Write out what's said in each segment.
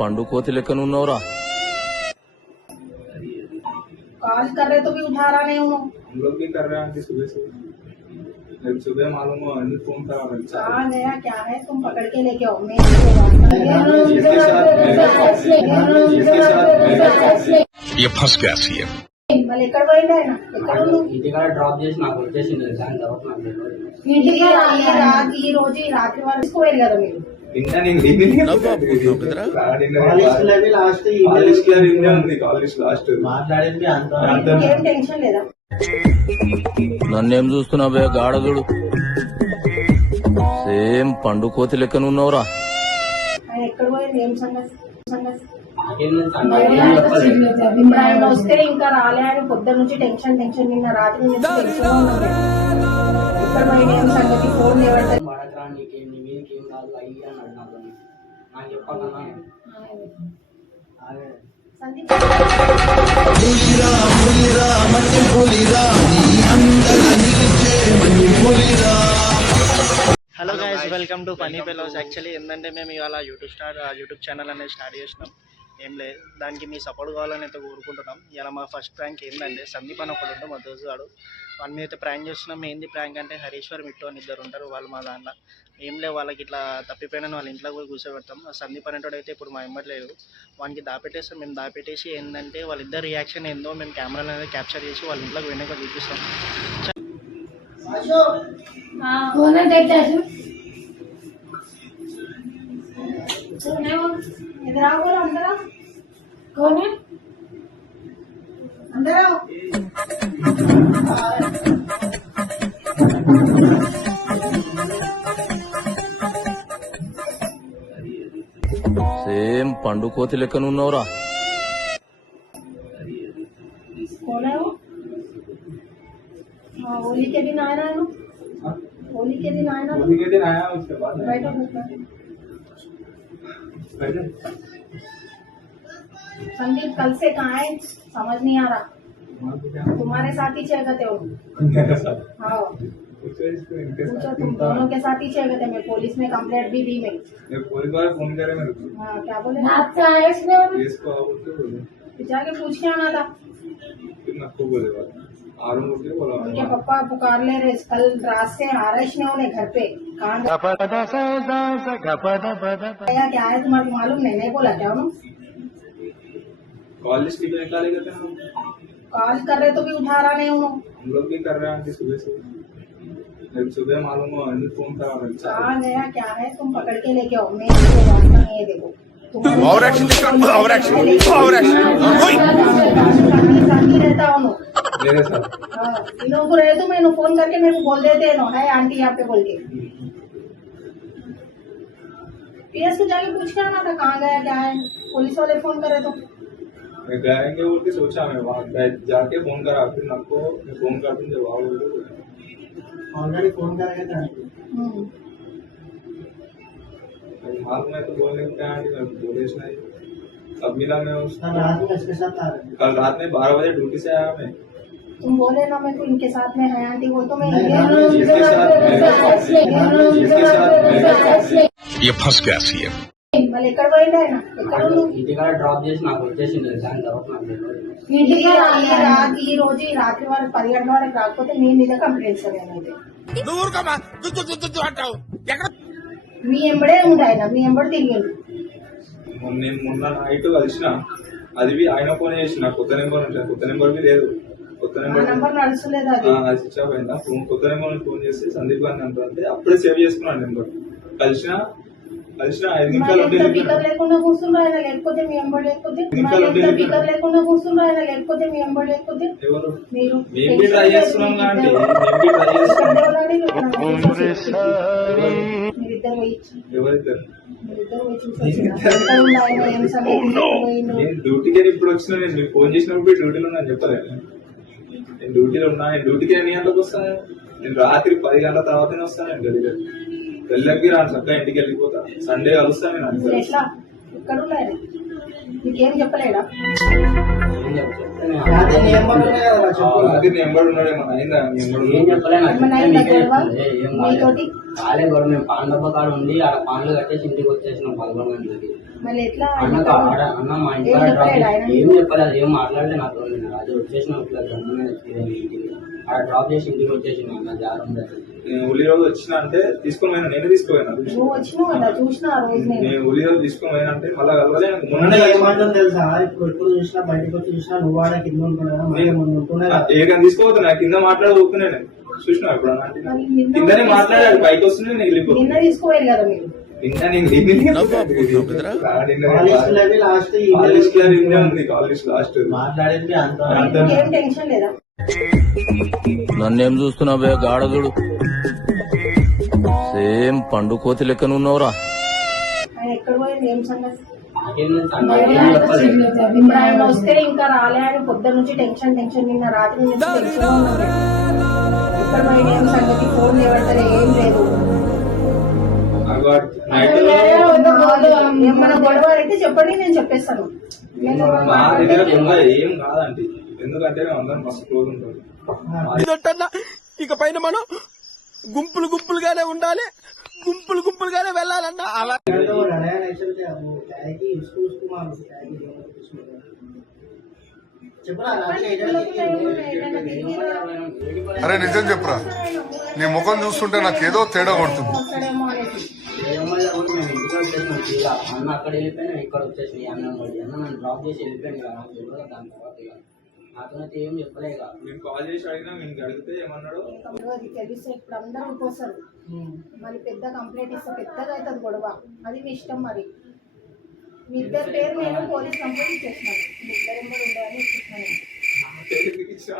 పండు కోతి లెక్కనున్నవరా. कॉल कर रहे तो भी उठा रहा नहीं हूँ. हम लोग भी कर रहे हैं आंटी सुबह से. सुबह मालूम हुआ फोन करा. कहाँ गया क्या है तुम पकड़ के लेके आओ. मैं ये फंस गया सीएम. మళ్ళీ ఎక్కడ పోయిందా ఆయన? ఎక్కడ ఉన్నావు? ఇంటికాడ డ్రాప్ చేసి నాకు వచ్చేసింది. దాని తర్వాత నాకు తెలియదు. ఇంటికి ఈ రోజు ఈ రాత్రి వరకు తీసుకోవాలి కదా మీరు. ఏం టెన్షన్ లేదా? నన్నేం చూస్తున్నావే గాడదుడు, సేమ్ పండు కోతి లెక్కనున్నవరా. ఆయన ఎక్కడ పోయింది? ఏం సంగతి? నాకేం చెప్పలేదు. ఆయన వస్తే ఇంకా రాలే అని పొద్దున్న నుంచి టెన్షన్ నిన్న రాత్రి నుంచి టెన్షన్ ఉన్నాడు. ఇక్కడ పోయిన ఏం సంగతి? ఫోన్ ఎవరితో పడకరా నీకేం నీ మీదకి ఏం రాదు అయ్యి అని అన్నాడు. నాకు చెప్పాలన్నా Sandeep hello guys, welcome to Funny Fellows. Actually ఏంటంటే మేము ఇవాళ యూట్యూబ్ ఛానల్ అనేది స్టార్ట్ చేసినాం. ఏం లేదు, దానికి మీ సపోర్ట్ కావాలని అయితే కోరుకుంటున్నాం. ఇలా మా ఫస్ట్ ప్రాంక్ ఏంటంటే సందీప్ అని ఒకడు ఉంటాం, మా దోస్తుగాడు. వాడి మీద అయితే ప్రాంక్ చేస్తున్నాం. ఏంది ప్రాంక్ అంటే హరీశ్వర్ మిట్టు అని ఇద్దరు ఉంటారు వాళ్ళు మా దాంట్లో. ఏం లేవు, వాళ్ళకి ఇట్లా తప్పిపోయినా వాళ్ళ ఇంట్లో పోయి కూర్చోబెడతాం. సందీప్ అనేటోడు అయితే ఇప్పుడు మా ఇమ్మట్లేదు, వానికి దాపెట్టేస్తాం. మేము దాపెట్టేసి ఏంటంటే వాళ్ళిద్దరు రియాక్షన్ ఏందో మేము కెమెరాలో అనేది క్యాప్చర్ చేసి వాళ్ళ ఇంట్లోకి వెనక చూపిస్తాం. इधर आओ, बोलो अंदर आओ. कौन है? अंदर आओ. సేమ్ పండు కోతి లెక్కనున్నవరా. कौन है वो? हाँ, होली के दिन आया ना. होली के दिन आया ना. होली के दिन आया, उसके बाद बैठो. संदीप कल से कहाँ है समझ नहीं आ रहा. तुम्हारे साथ ही चेगते हो? हाँ, पूछो तुम दोनों के साथ ही चेगते. मैं पुलिस में कंप्लेंट भी दी. मैं पुलिस वाले फोन करे मेरे को. हाँ, क्या बोले? इसको जाके पूछ के आना था. नको बोले बोला उनके पापा पुकार ले रहे. कल रात से आरश ने उन्हें घर पे कहाँ क्या है तुम्हारे मालूम नहीं बोला क्या उन्होंने? कॉल लिस्ट निकाले गए थे हम. कॉल कर रहे तो भी उठा रहा नहीं हूँ. हम लोग भी कर रहे हैं आंटी सुबह से. सुबह मालूम हुआ फोन करा. कहाँ गया क्या है तुम पकड़ के लेके आओ. मैं ये देखो रहता हूँ मेरे साथ. इन लोगों को रहे तो मैं फोन करके मेरे को बोल देते नो है आंटी यहाँ पे बोल के. पीएस को जाके पूछ के आना था कहाँ गया क्या है. पुलिस वाले फोन करे तो गएंगे बोल के सोचा. मैं वहाँ जाके फोन करा. फिर आपको फोन कर दूँ जब आओ. ऑलरेडी फोन करेगा था. मालूम है तो बोलने क्या बोले नहीं. अब मिला मैं कल रात में इसके साथ आ रहे. कल रात में 12 बजे ड्यूटी से आया मैं. तुम बोले ना मैं तो इनके साथ में है आंटी बोल तो मैं ये फंस गया सीएम. మళ్ళీ ఎక్కడ పోయిందా ఆయన? ఎక్కడ ఉన్నావు? ఇంటికాడ డ్రాప్ చేసి నాకు వచ్చేసింది. దాని తర్వాత నాకు తెలియదు. ఇంటికి ఈ రోజు ఈ రాత్రి వరకు 10 గంటల వరకు రాకపోతే మీ మీద కంప్లైంట్ సరేనైతే మీ ఎంబడే ఉంది ఆయన. మీ ఎంబడి తిరిగింది. నేను మొన్న నైట్ కలిసిన. అది ఆయన ఫోన్ చేసిన. కొత్త నెంబర్ ఉంటుంది. కొత్త నెంబర్ బి లేదు. కొత్త నెంబర్ నడుస్తలేదు. అది స్విచ్ ఆఫ్ అయిందా. కొత్త నెంబర్ ఫోన్ చేసి సందీప్ గారిని అంటే అప్పుడే సేవ్ చేసుకున్నాను నెంబర్. కలిసిన 5 నిమిషాలు స్పీకర్ లేకుండా కూర్చుండ్రు ఆయన. లేకపోతే మీ ఎంబడి లేకపోతే స్పీకర్ లేకుండా కూర్చుండ్రు ఆయన. లేకపోతే మీ ఎంబడి లేకపోతే ఎవరు మీరు మేము ట్రై చేస్తున్నాం. కానీ మీరిద్దరు పోయి ఎవరిద్దరు ఏం సమయం నేను డ్యూటీకి ఇప్పుడు వచ్చిన. నేను మీకు ఫోన్ చేసినప్పుడు డ్యూటీలో ఉన్నా అని చెప్పలేదు. నేను డ్యూటీలో ఉన్నా. నేను డ్యూటీకి ఎన్ని గంటలకు వస్తాను? నేను రాత్రి 10 గంటల తర్వాతనే వస్తాను. నేను గదిలో వెళ్ళకి రాను. చక్కగా ఇంటికి వెళ్ళిపోతా. సండే కలుస్తాను. నేను ఎట్లా ఎక్కడ ఉన్నాయని మీకేం చెప్పలేడా? నెంబర్ ఉన్నాడేమో. అయిందా నెంబర్? ఏం చెప్పలే మీతోటి కాలే కూడా మేము పాన్ డబ్బా కాడ ఉండి ఆడ పాన్లు కట్టేసి ఇంటికి వచ్చేసినాం 11 గంటలకి. మళ్ళీ ఎట్లా అన్నకు ఆడ అన్న మా ఇంటి ఏం కాడ చెప్పలేడా డ్రాప్ ఆయన? ఏం చెప్పలేదు, ఏం మాట్లాడితే నాతో రాజు వచ్చేసినాం ఇట్లా గమ్మున ఇంటికి ఆడ డ్రాప్ చేసి ఇంటికి వచ్చేసినాం అన్న జారం నేను ఉలి రోజు వచ్చిన అంటే తీసుకొని పోయినా, నేను తీసుకుపోయినా. నువ్వు వచ్చినావు కదా చూసిన ఆ రోజు నేను ఉలి రోజు తీసుకొని పోయినా అంటే మళ్ళీ కలవలే. మొన్ననే ఏమంటారు తెలుసా, ఇప్పుడు చూసినా బయటకు వచ్చి చూసినా నువ్వు ఆడ కింద ఉంటున్నా ఏకని తీసుకోపోతున్నా, కింద మాట్లాడబోతున్నా నేను చూసినా ఇప్పుడు కిందనే మాట్లాడాడు, పైకి వస్తున్నా నేను వెళ్ళిపోతున్నా. నిన్న తీసుకోవాలి కదా మీరు. నిన్న నేను లాస్ట్ ఉంది కాలేజ్ లాస్ట్ మాట్లాడింది అంత మీకు ఏం టెన్షన్ లేదా? నన్నేం చూస్తున్నావే గాడదుడు సేమ్ పండు కోతి లెక్కనున్నావురా. ఆయన ఎక్కడ పోయింది ఏం సంగతి? నాకేం తెలుసు అన్న, ఏం చెప్పలేదు. ఇప్పుడు ఆయన వస్తే ఇంకా రాలే అని పొద్దు నుంచి టెన్షన్ నిన్న రాత్రి నుంచి టెన్షన్ లో ఉన్నాం మేము. ఇక్కడ పోయిన ఏం సంగతి, ఫోన్ ఎవరితో ఏం లేదు. ఏమన్నా గొడవ అయితే చెప్పండి, నేను చెప్పేస్తాను. మా దగ్గర గొడవ ఏం కాదండి, ఎందుకంటే మేము అందరం మస్తు క్లోజ్ ఉంటాం. ఇక పైన మనం గుంపులుగానే ఉండాలి, గుంపులుగానే వెళ్ళాలన్నా అలా చెప్పరా అరే నిజం చెప్పురా, నీ ముఖం చూస్తుంటే నాకేదో తేడా కొడుతుంది. వస్తాడేమో అనేసి ఏమన్నా కూడా మేము ఇంటికి వచ్చేసినాం తీరా. అన్న అక్కడ వెళ్ళిపోయినా ఇక్కడ వచ్చేసి అన్న నన్ను డ్రాప్ చేసి వెళ్ళిపోయాను కదా, నాకు తెలియదు దాని తర్వాత ఇక నాతోనైతే ఏం చెప్పలే ఇక. మేము కాల్ చేసి అడిగినా, మేము అడిగితే ఏమన్నాడు, ఇంకా అది తెలిస్తే ఇప్పుడు అందరూ ఊపోస్తారు. మళ్ళీ పెద్ద కంప్లైంట్ ఇస్తే పెద్దగా అవుతుంది గొడవ. అది మీ ఇష్టం. మరి మీ ఇద్దరు పేరు నేను పోలీస్ కంప్లైంట్ ఇచ్చేసినాను. మీ ఇద్దరు ఎంబడి ఉండేదని ఇచ్చేసినాను.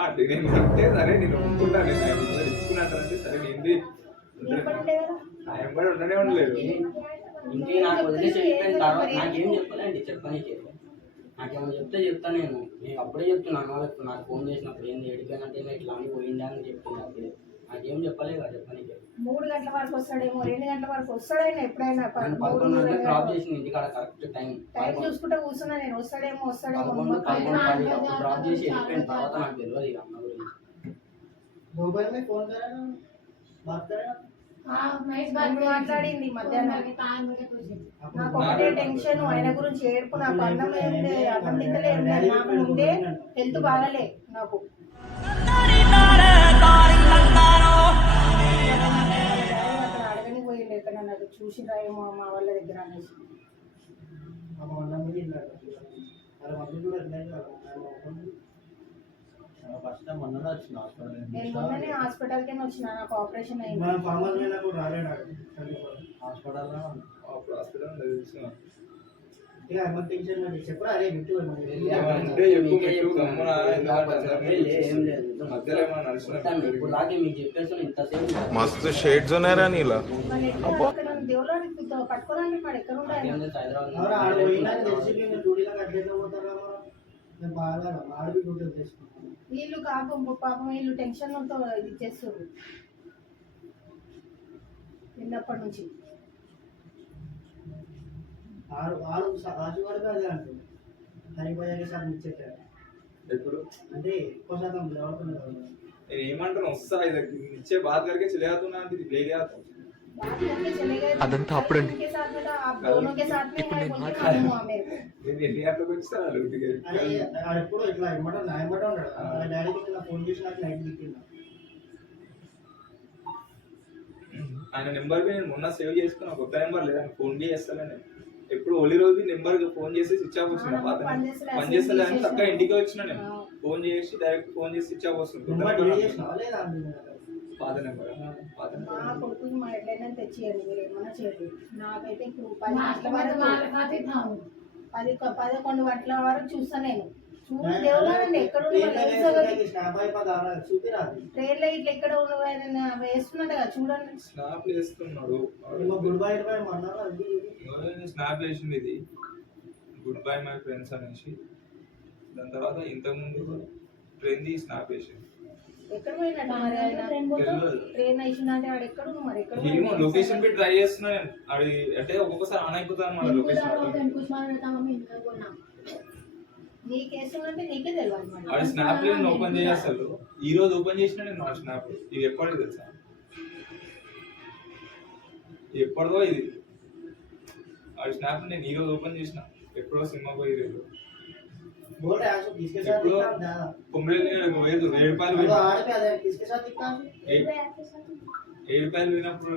అంటే నేను అంటే సరే నేను ఒప్పుకుంటాను, ఇచ్చుకున్నానంటే సరే నేను ఏమంటే కదా ఆయన కూడా ఉండనే ఉండలేదు. ఇంటికి నాకు వదిలేసి వెళ్ళిపోయిన తర్వాత నాకేం చెప్పలేండి చెప్పనీకి. నాకేమో చెప్తే చెప్తా నేను అప్పుడే చెప్తున్నాను వాళ్ళకి. నాకు ఫోన్ చేసినప్పుడు ఏంది ఎడిపోయినట్టే ఇట్లా అని పోయిందా అని చెప్తున్నా. అప్పుడే నాకేం చెప్పలేదు కదా చెప్పనీకి. 3 గంటల వరకు వస్తాడేమో, 2 గంటల వరకు వస్తాడైనా ఎప్పుడైనా. 11 డ్రాప్ చేసిన ఇంటికాడ కరెక్ట్ టైం చూసుకుంటే కూర్చున్నా నేను. వస్తాడేమో 11 డ్రాప్ చేసి వెళ్ళిపోయిన తర్వాత నాకు తెలియదు ఇక అన్న గురించి. मोबाइल में फोन करा ना, बात करा మాట్లాడింది మధ్యాహ్నం. నాకు ఒకటే టెన్షన్, ఆయన గురించి ఏడుపు. నాకు అన్నం ఏంటి, అన్నం తింటలేదు. నాకు ముందే హెల్త్ బాగాలే. నాకు అక్కడ అడగని పోయిండు ఎక్కడ నాకు చూసిరాయేమో మా వాళ్ళ దగ్గర అనేసి. हम अन्न में नहीं लगा अरे मम्मी को नहीं लगा फर्स्ट टाइम अन्न ना వచ్చిన హాస్పిటల్ నేను మొన్ననే హాస్పిటల్కి వచ్చిన. నాకు ఆపరేషన్ అయింది. मैं फार्मर में ना को రాలేడు హాస్పిటల్ లో అప్పుడు హాస్పిటల్ తెలుసు ఇక ఎమర్జెన్సీ में చెప్పరా అరే బిట్టు అంటే చెప్పు పెట్టు గమ్మున మధ్యలో ఏమన్నా నడుస్తున్నా ఇప్పుడు దాకా మీకు చెప్పేసి ఇంతసేపు మస్తు షేడ్స్ ఉన్నాయరా నీలా. మళ్ళీ ఎక్కడ దేవుళ్ళని పట్టుకోవాలంటే వాడు ఎక్కడ ఉండాలి? హైదరాబాద్ और आड़ होइना తెలిసి మేము డ్యూటీలో కట్టేలా పోతారా నేను బాగా ఆడికి డ్యూటీ చేసుకుంటాను. వీళ్ళు పాపం వీళ్ళు టెన్షన్తో ఇది చేస్తారు చిన్నప్పటి నుంచి. ఆరు రాజు వరకు అదే అంటుంది హరిపోయాక సార్ ఇచ్చేటారు. ఎప్పుడు అంటే ఎక్కువ శాతం జరుగుతున్నారు. నేను ఏమంటాను, వస్తా ఇది ఇచ్చే బాధ కరిగే చెలేతున్నా అంటే ఇది లేగా అదంతా అప్పుడండి. నేను ఎన్ని గంటలకు వచ్చా ఎప్పుడు ఇట్లా ఇమ్మట నా ఇమ్మట ఉన్నాడు. డాడీకి నా ఫోన్ చేసి నాకు నైట్ దిక్కిందా ఆయన నెంబర్ నేను మొన్న సేవ్ చేసుకున్నా, కొత్త నెంబర్ లేదు. ఆయన ఫోన్ చేస్తాను నేను ఎప్పుడు ఓలీ రోజు నెంబర్ ఫోన్ చేసి స్విచ్ ఆఫ్ వస్తుంది. పాత పని చేస్తలే అని చక్కగా ఇంటికి వచ్చిన నేను ఫోన్ చేసి డైరెక్ట్ ఫోన్ చేసి స్విచ్ ఆఫ్ వస్తుంది. పాత నెంబర్ మా కొడుకుని మా ఎట్లయినా తెచ్చియండి, మీరు ఏమన్నా చేయండి. నాకైతే ఇప్పుడు 10 గంటల వరకు 11 గంటల వరకు చూస్తాను నేను. చూడు దేవుళ్ళండి ఎక్కడ ట్రైన్ లో ఇట్లా ఎక్కడ ఉన్న వేస్తున్నాడు కదా చూడండి. స్నాప్ వేస్తున్నాడు, గుడ్ బై స్నాప్ వేసింది ఇది గుడ్ బై మై ఫ్రెండ్స్ అనేసి. దాని తర్వాత ఇంతకుముందు ట్రైన్ ది స్నాప్ వేసింది. ఎక్కడ పోయినట్టు మరి ఆయన ట్రైన్ వేసిందంటే వాడు ఎక్కడ మరి ఎక్కడ ఏమో లొకేషన్ పెట్టి ట్రై చేస్తున్నా నేను. అది అంటే ఒక్కొక్కసారి ఆన్ అయిపోతాను మన లొకేషన్. నీ కేసు అంటే నీకే తెలియాలి. అది స్నాప్ లో నేను ఓపెన్ చేయ అసలు ఈ రోజు ఓపెన్ చేసిన నేను నా స్నాప్ ఇది ఎప్పటికి తెలుసా ఎప్పటిదో ఇది ఆ స్నాప్ నేను ఈ రోజు ఓపెన్ చేసిన ఎప్పుడో సినిమా పోయి बोल रहा है किसके साथ ఎప్పుడో दिखता ज्यादा కొమ్మరేలు పోయేది 7 రూపాయలు तो आड़ पे आ जाए किसके साथ दिखता 7 రూపాయలు పోయినప్పుడు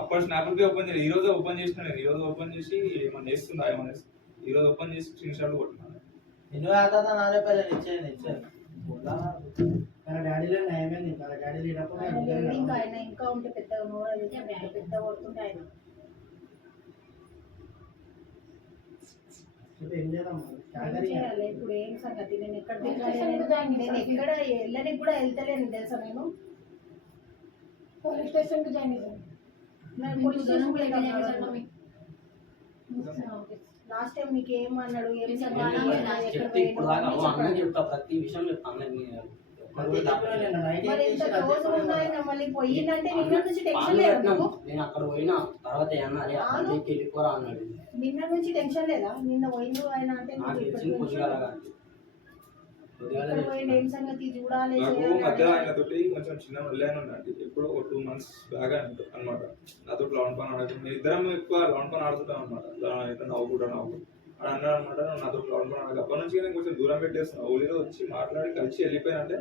అప్పుడు స్నాప్కి ఓపెన్ చేయాలి. ఈ రోజు ఓపెన్ చేసిన నేను ఈ రోజు ఓపెన్ చేసి ఏమన్నా చేస్తుందా ఏమన్నా ఈ రోజు ఓపెన్ చేసి స్క్రీన్ షాట్ కొట్టినాను. इन्हों आता था नारे पहले नीचे बोला मेरा डैडी ले नए में नहीं मेरा डैडी ले रखो ఆయన లేడు ఇంకా, ఆయన ఇంకా ఉంటే పెద్దగా నోరు పెద్ద కొడుతుంటే ఆయన तो इंडिया का क्या ఏం करें చేయాలి ఇప్పుడు? ఏం సంగతి? నేను ఎక్కడ నేను ఎక్కడ వెళ్ళడానికి కూడా వెళ్తలేను తెలుసా నేను. पुलिस स्टेशन पे जाएंगे सर मैं पुलिस स्टेशन पे లాస్ట్ టైం మీకు ఏమన్నాడు? ఏం చెప్తే ఇప్పుడు దాకా అన్న చెప్తా, ప్రతి విషయం చెప్తాను మరి ఇంత రోజు ఉన్నాయన మళ్ళీ పోయిందంటే నిన్న నుంచి టెన్షన్ లేదా? నేను అక్కడ పోయినా తర్వాత ఏమన్నా అరే అక్కడికి వెళ్ళిపోరా అన్నాడు. నిన్న నుంచి టెన్షన్ లేదా? నిన్న పోయిండు ఆయన అంటే నాకు నువ్వు తెలిసింది ఇక్కడ పోయిండు ఏం సంగతి చూడాలి నాకు మధ్య ఆయనతోటి కొంచెం చిన్న వెళ్ళాను ఉందండి. ఎప్పుడో ఒక 2 months బ్యాక్ అనమాట. నాతో లౌన్ పని ఆడుతుంది. మేము ఇద్దరం ఎక్కువ లౌన్ పని ఆడుతుంటాం అనమాట. నవ్వుకుంటా అని అన్నాడు అనమాట. నాతో లౌన్ పని ఆడక అప్పటి నుంచి నేను కొంచెం దూరం పెట్టేస్తున్నాను. ఓలీలో వచ్చి మాట్లాడి కలిసి వెళ్ళిపోయినంటే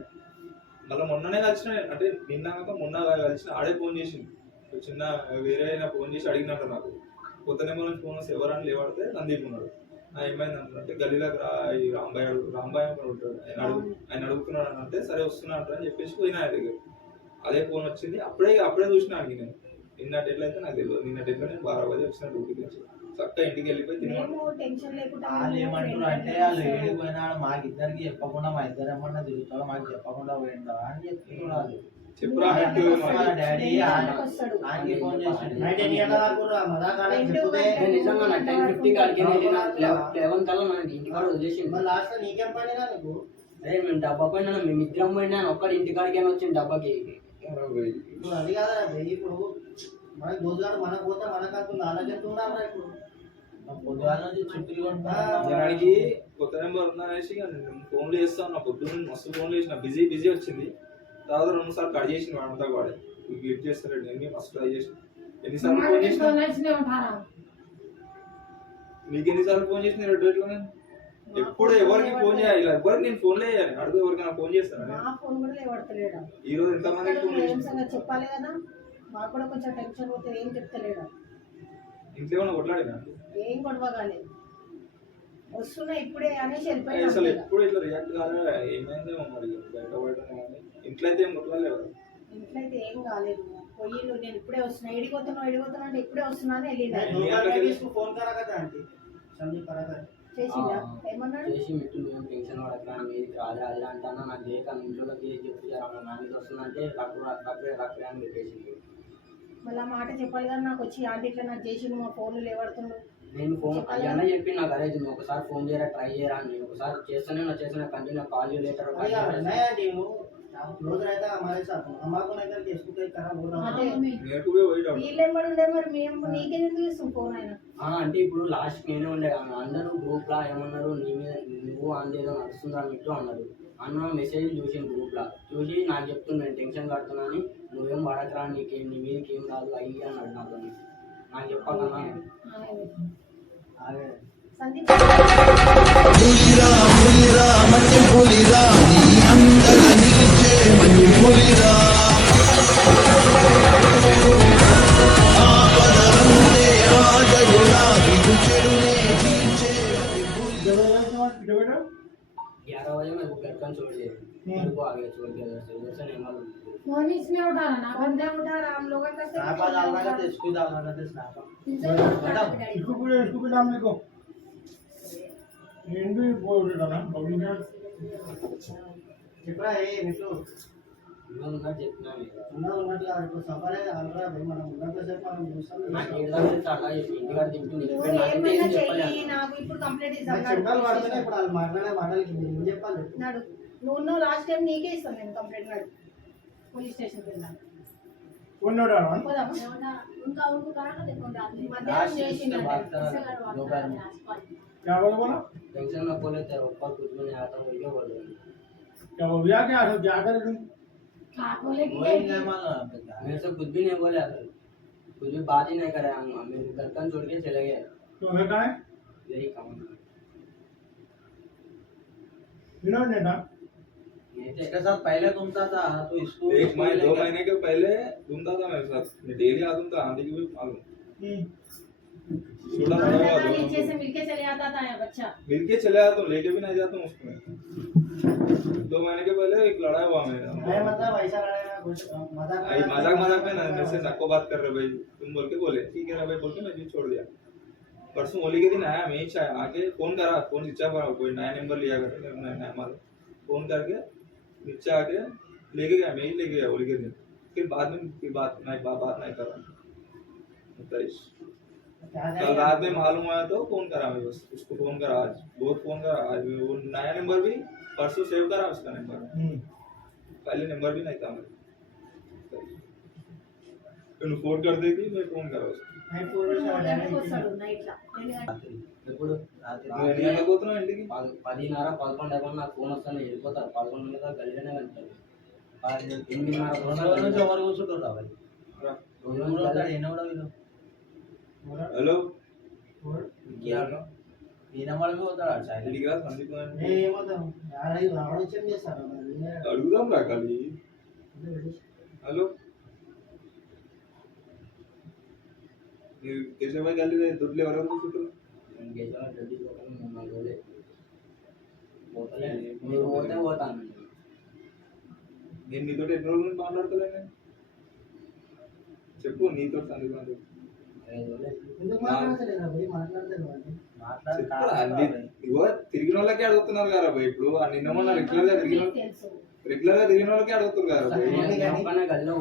మళ్ళీ మొన్ననే కలిసిన, అంటే నిన్న కాక మొన్న కలిసిన. ఆడే ఫోన్ చేసింది చిన్న వేరే అయినా ఫోన్ చేసి అడిగినట్టు నాకు కొత్త నెంబర్ నుంచి ఫోన్ వస్తే ఎవరని లేవాడితే సందీప్ ఉన్నాడు. ఏమైంది అంటే గల్లీలోకి రా ఈ రాంబాయ్ అని ఉంటాడు, ఆయన అడుగుతున్నాడు అని అంటే సరే వస్తున్నాడు అని చెప్పేసి పోయినా ఆయన దగ్గర. అదే ఫోన్ వచ్చింది. అప్పుడే చూసినాను నేను. నిన్నటి ఎట్లయితే నాకు తెలియదు. నిన్నటి ఎట్లా నేను 12 బజే వచ్చిన డ్యూటీకి వచ్చి చక్కగా ఇంటికి వెళ్ళిపోయి తిన్నాను. టెన్షన్ లేకుండా వాళ్ళు ఏమంటారు అంటే వాళ్ళు ఏడికి పోయినా మాకు ఇద్దరికి చెప్పకుండా మా ఇద్దరు ఏమన్నా తిరుగుతాడు మాకు చెప్పకుండా పోయిందా అని చెప్తున్నారు. చెప్పురా డాడీ ఆయనకి ఫోన్ చేసి నైట్ ఎన్ని గంటల దాకా రా మదా కాలేజ్ చెప్పుదే నిజంగా నా 10:50 కాడికి వెళ్ళిన 11 కల్లా మన ఇంటికాడ వదిలేసిండు. మరి లాస్ట్ లో నీకేం పనిరా నీకు? అరే మేము డబ్బా పోయినా మేము ఇద్దరం పోయినా ఒక్కడి ఇంటికాడికి వచ్చింది డబ్బాకి. ఇప్పుడు అది కాదురా ఇప్పుడు మన దోస్తుగాడు మనకు పోతే మనకు కాకుండా అలాగే ఉన్నారా ఇప్పుడు పొద్దుగాల నుంచి చుట్టూ కొంటా నేను అడిగి కొత్త నెంబర్ ఉందా అనేసి ఫోన్లు చేస్తాను. నా పొద్దున్న మస్తు ఫోన్లు చేసిన బిజీ వచ్చింది. తర్వాత 2 సార్లు కట్ చేసిన వాడంతా వాడే లిఫ్ట్ చేస్తాడు. నేను మస్తు ట్రై చేసిన. ఎన్నిసార్లు ఫోన్ చేసిన నీకు ఎన్నిసార్లు ఫోన్ చేసిన 2 రోజుల్లో నేను ఎప్పుడు ఎవరికి ఫోన్ చేయాలి? ఇలా ఎవరికి నేను ఫోన్ చేయాలి అడుగు ఎవరికైనా ఫోన్ చేస్తాను. నా ఫోన్ కూడా లేవడతలేడా? ఈ రోజు ఎంతమందికి ఫోన్ ఏం చేసిన సంగతి చెప్పాలి కదా. మాకు కూడా కొంచెం టెన్షన్ పోతే ఏం చెప్తలేడా? ఇంట్లో ఏమన్నా కొట్లాడినా ఏం గొడవ కాలేదు. వస్తున్నా ఇప్పుడే అనేసి అసలు వెళ్ళిపోయినా. ఎప్పుడు ఇట్లా రియాక్ట్ కాలే ఏమైందేమో మరి బయట కానీ ఇంట్లో అయితే ఏం కొట్లాడలేదు కదా. ఇంట్లో అయితే ఏం కాలేదు. పోయిండు నేను ఇప్పుడే వస్తున్నా. ఎడిపోతున్నా అంటే ఇప్పుడే వస్తున్నా అని వెళ్ళిండు. ఫోన్ కరా కదా ఆంటీ సందీప్ కరా కదా చేసిందా? ఏమన్నాడు? చేసి మిట్టు మేము టెన్షన్ పడకరా మీది రాదు అంటాను. నాకు లేక ఇంట్లోకి చెప్తారు నా మీద వస్తుందంటే రక్రే అని పెట్టేసింది. మళ్ళీ ఆ మాట చెప్పాలి కదా. నాకు వచ్చి ఆంటీ ఇట్లా నాకు చేసిండు మా ఫోన్లు లేవడుతుండు. నేను ఫోన్ అయ్యన్న చెప్పి నాకు అరే నువ్వు ఒకసారి ఫోన్ చేయరా ట్రై చేయరా అని. నేను ఒకసారి చేస్తానే continue call you later close रहता है हमारे साथ हमारे नहीं करके इसको कहीं करा बोल रहा అదే నేను వీళ్ళెంబడి ఉండే మరి మేము నీకెందుకు చేస్తాం ఫోన్ అయినా? అంటే ఇప్పుడు లాస్ట్ నేనే ఉండే అందరూ గ్రూప్ లా ఏమన్నారు నీ మీద నువ్వు అందేదో నడుస్తుందా అన్నట్టు అన్నారు. అన్న మెసేజ్ చూసింది గ్రూప్ లా చూసి నాకు చెప్తుంది నేను టెన్షన్ పడుతున్నాను నువ్వేం పడకరా నీకేం నీ మీదకి ఏం రాదు అయ్యి అన్నాడు నాతో. నాకు చెప్పాలన్నా సందీప్ छोड़ दिए मेरे को आगे छोड़ दिया जैसे नहीं मालूम फोन इसमें उठा रहा ना बंदे उठा रहा हम लोग का स्नैप डालना का तो इसको डालना का तो स्नैप इसको भी नाम लिखो నేను भी बोल रहा ना बबीना చెప్పరా ఏ మిట్టు ఉన్నది చెప్తున్నాను ఉన్నట్లా ఇప్పుడు సఫరే అల్రా భయ్ మనం ఉన్నంతసేపు మనం చూస్తాం నాకు ఏదో అలా ఇంటికాడ తింటూ నువ్వు ఏమన్నా చెయ్యి నాకు ఇప్పుడు కంప్లీట్ ఇస్తాను. చెప్పాలి వాడుతూనే ఇప్పుడు వాళ్ళు మాట్లాడే మాటలకి ఏం చెప్పాలి నాడు నువ్వు లాస్ట్ టైం నీకే ఇస్తాను నేను కంప్లీట్ నాడు పోలీస్ స్టేషన్కి వెళ్దాం. ఉన్నోడా పోదామా? మధ్యాహ్నం చేసిండు क्या बोला टेंशन में बोले तेरे ऊपर कुछ भी नहीं आता बोल के बोल रहे क्या हो गया क्या करे तुम क्या बोले वही नहीं मालूम मेरे से कुछ भी नहीं बोले अगर कुछ भी बात ही नहीं करे हम मेरे घर का छोड़ के चले गए तो है कहाँ है यही काम विनोद नेता ये थे इसके साथ पहले घूमता था तो इसको 2 महीने के पहले घूमता था मेरे साथ, मैं डेली आता था, आंटी की भी मालूम छोटा बड़ा हुआ दोनों नीचे से मिलके चले आता था यहाँ बच्चा। मिलके चले आता हूँ, लेके भी नहीं जाता हूँ उसमें। 2 महीने के पहले एक लड़ाई हुआ मेरा, मैं मतलब ऐसा लड़ा है कुछ मजाक में ना मेरे से नको बात कर रहे भाई तुम बोल के बोले ठीक है भाई बोल के मैं भी छोड़ दिया। परसों होली के दिन आया, मैं ही आके फोन करा, फोन नीचा पड़ा, कोई नया नंबर लिया करते नया माल, फोन करके नीचे आके लेके गया, मैं ही लेके गया होली के दिन। फिर बाद में बात नहीं करा। कल रात में मालूम हुआ तो फोन करा मैं, बस उसको फोन करा, आज बहुत फोन करा, आज वो नया नंबर भी परसों सेव करा उसका नंबर, पहले नंबर भी नहीं था मेरे। फोन कर देगी, मैं फोन करा उसको ఇప్పుడు నేను వెళ్ళిపోతున్నా ఇంటికి. 10:30 11 అయిపోయినా నాకు ఫోన్ వస్తాను వెళ్ళిపోతారు 11 దాకా గల్లీలోనే వెళ్తారు 8:30 నుంచి ఎవరు కూర్చుంటారు రావాలి హలో ఈయన వాళ్ళు పోతాడు సార్ ఇంటికి సందీప్ ఏమవుతాం ఆలోచన చేస్తాను అడుగుదాం రా ఖాళీ. హలో మీరు కేశవ గల్లీ దొడ్లు ఎవరెవరు కూర్చుంటారు? మీరు పోతే పోతాను నేను నీతో ఎన్ని రోజుల నుంచి మాట్లాడతలేను, చెప్పు నీతో సందీప్ ఎందుకు మాట్లాడతలేదు మాట్లాడతాను ఇగో తిరిగిన వాళ్ళకే అడుగుతున్నారు కదా భయ్, ఇప్పుడు నిన్న మొన్న రెగ్యులర్ గా తిరిగిన వాళ్ళకే అడుగుతున్నారు కదా భయ్. గల్లీలో